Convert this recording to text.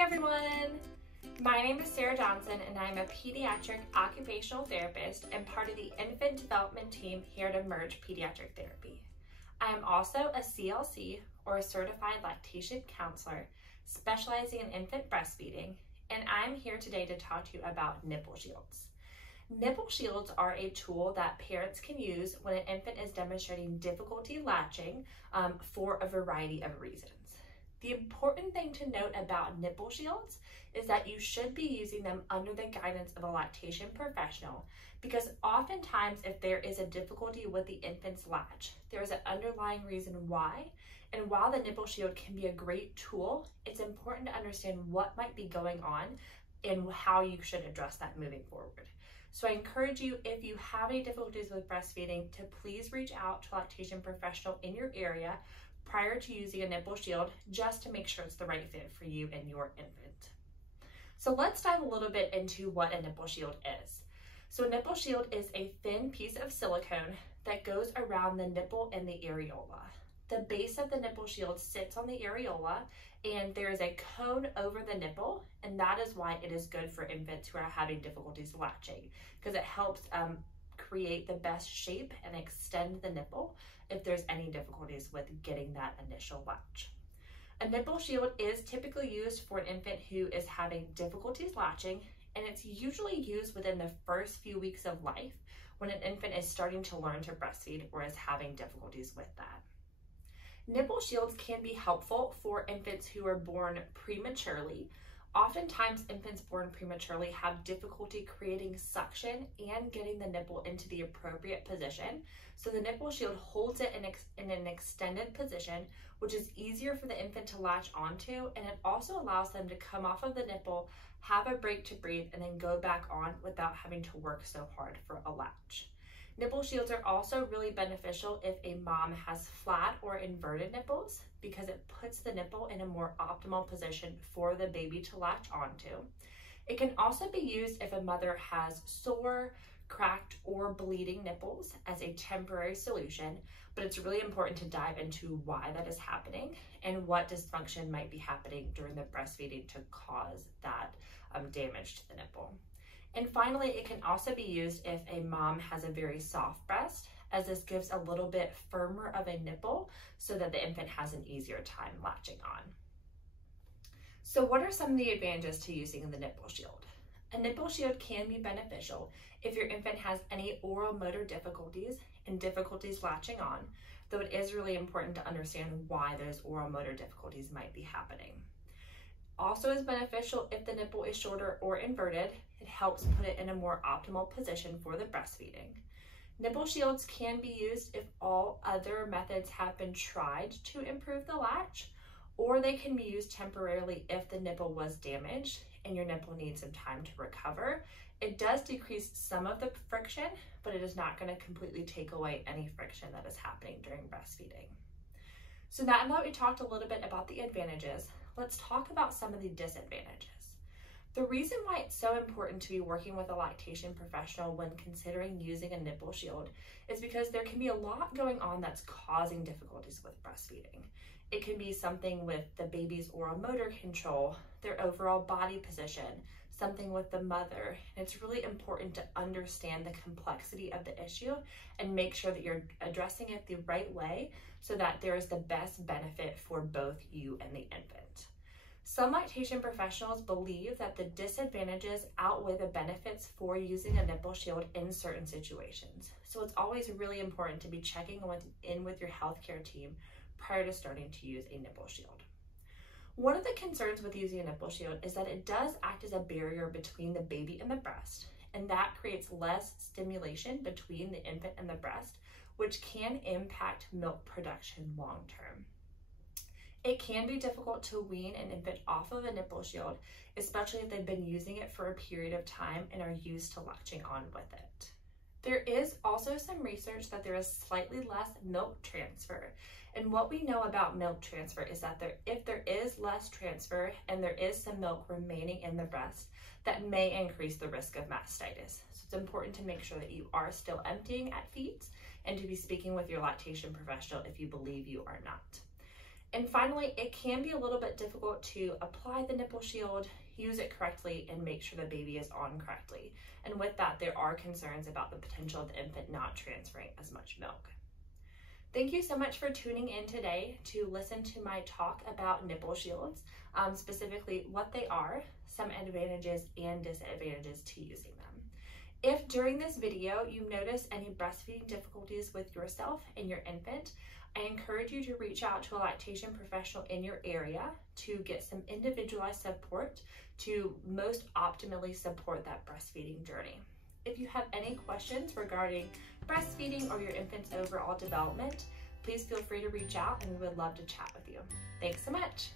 Hey everyone! My name is Sarah Johnson and I'm a pediatric occupational therapist and part of the infant development team here at Emerge Pediatric Therapy. I am also a CLC or a certified lactation counselor specializing in infant breastfeeding, and I'm here today to talk to you about nipple shields. Nipple shields are a tool that parents can use when an infant is demonstrating difficulty latching for a variety of reasons. The important thing to note about nipple shields is that you should be using them under the guidance of a lactation professional, because oftentimes if there is a difficulty with the infant's latch, there is an underlying reason why. And while the nipple shield can be a great tool, it's important to understand what might be going on and how you should address that moving forward. So I encourage you, if you have any difficulties with breastfeeding, to please reach out to a lactation professional in your area prior to using a nipple shield, just to make sure it's the right fit for you and your infant. So let's dive a little bit into what a nipple shield is. So a nipple shield is a thin piece of silicone that goes around the nipple and the areola. The base of the nipple shield sits on the areola, and there is a cone over the nipple, and that is why it is good for infants who are having difficulties latching, because it helps create the best shape and extend the nipple if there's any difficulties with getting that initial latch. A nipple shield is typically used for an infant who is having difficulties latching, and it's usually used within the first few weeks of life when an infant is starting to learn to breastfeed or is having difficulties with that. Nipple shields can be helpful for infants who are born prematurely. Oftentimes, infants born prematurely have difficulty creating suction and getting the nipple into the appropriate position. So the nipple shield holds it in an extended position, which is easier for the infant to latch onto, and it also allows them to come off of the nipple, have a break to breathe, and then go back on without having to work so hard for a latch. Nipple shields are also really beneficial if a mom has flat or inverted nipples, because it puts the nipple in a more optimal position for the baby to latch onto. It can also be used if a mother has sore, cracked, or bleeding nipples as a temporary solution, but it's really important to dive into why that is happening and what dysfunction might be happening during the breastfeeding to cause that damage to the nipple. And finally, it can also be used if a mom has a very soft breast, as this gives a little bit firmer of a nipple so that the infant has an easier time latching on. So what are some of the advantages to using the nipple shield? A nipple shield can be beneficial if your infant has any oral motor difficulties and difficulties latching on, though it is really important to understand why those oral motor difficulties might be happening. Also is beneficial if the nipple is shorter or inverted. It helps put it in a more optimal position for the breastfeeding. Nipple shields can be used if all other methods have been tried to improve the latch, or they can be used temporarily if the nipple was damaged and your nipple needs some time to recover. It does decrease some of the friction, but it is not going to completely take away any friction that is happening during breastfeeding. So now that we talked a little bit about the advantages, let's talk about some of the disadvantages. The reason why it's so important to be working with a lactation professional when considering using a nipple shield is because there can be a lot going on that's causing difficulties with breastfeeding. It can be something with the baby's oral motor control, their overall body position, something with the mother. And it's really important to understand the complexity of the issue and make sure that you're addressing it the right way so that there is the best benefit for both you and the infant. Some lactation professionals believe that the disadvantages outweigh the benefits for using a nipple shield in certain situations. So it's always really important to be checking in with your healthcare team prior to starting to use a nipple shield. One of the concerns with using a nipple shield is that it does act as a barrier between the baby and the breast, and that creates less stimulation between the infant and the breast, which can impact milk production long term. It can be difficult to wean an infant off of a nipple shield, especially if they've been using it for a period of time and are used to latching on with it. There is also some research that there is slightly less milk transfer. And what we know about milk transfer is that if there is less transfer and there is some milk remaining in the breast, that may increase the risk of mastitis. So it's important to make sure that you are still emptying at feeds and to be speaking with your lactation professional if you believe you are not. And finally, it can be a little bit difficult to apply the nipple shield, use it correctly, and make sure the baby is on correctly. And with that, there are concerns about the potential of the infant not transferring as much milk. Thank you so much for tuning in today to listen to my talk about nipple shields, specifically what they are, some advantages and disadvantages to using them. If during this video you notice any breastfeeding difficulties with yourself and your infant, I encourage you to reach out to a lactation professional in your area to get some individualized support to most optimally support that breastfeeding journey. If you have any questions regarding breastfeeding or your infant's overall development, please feel free to reach out and we would love to chat with you. Thanks so much.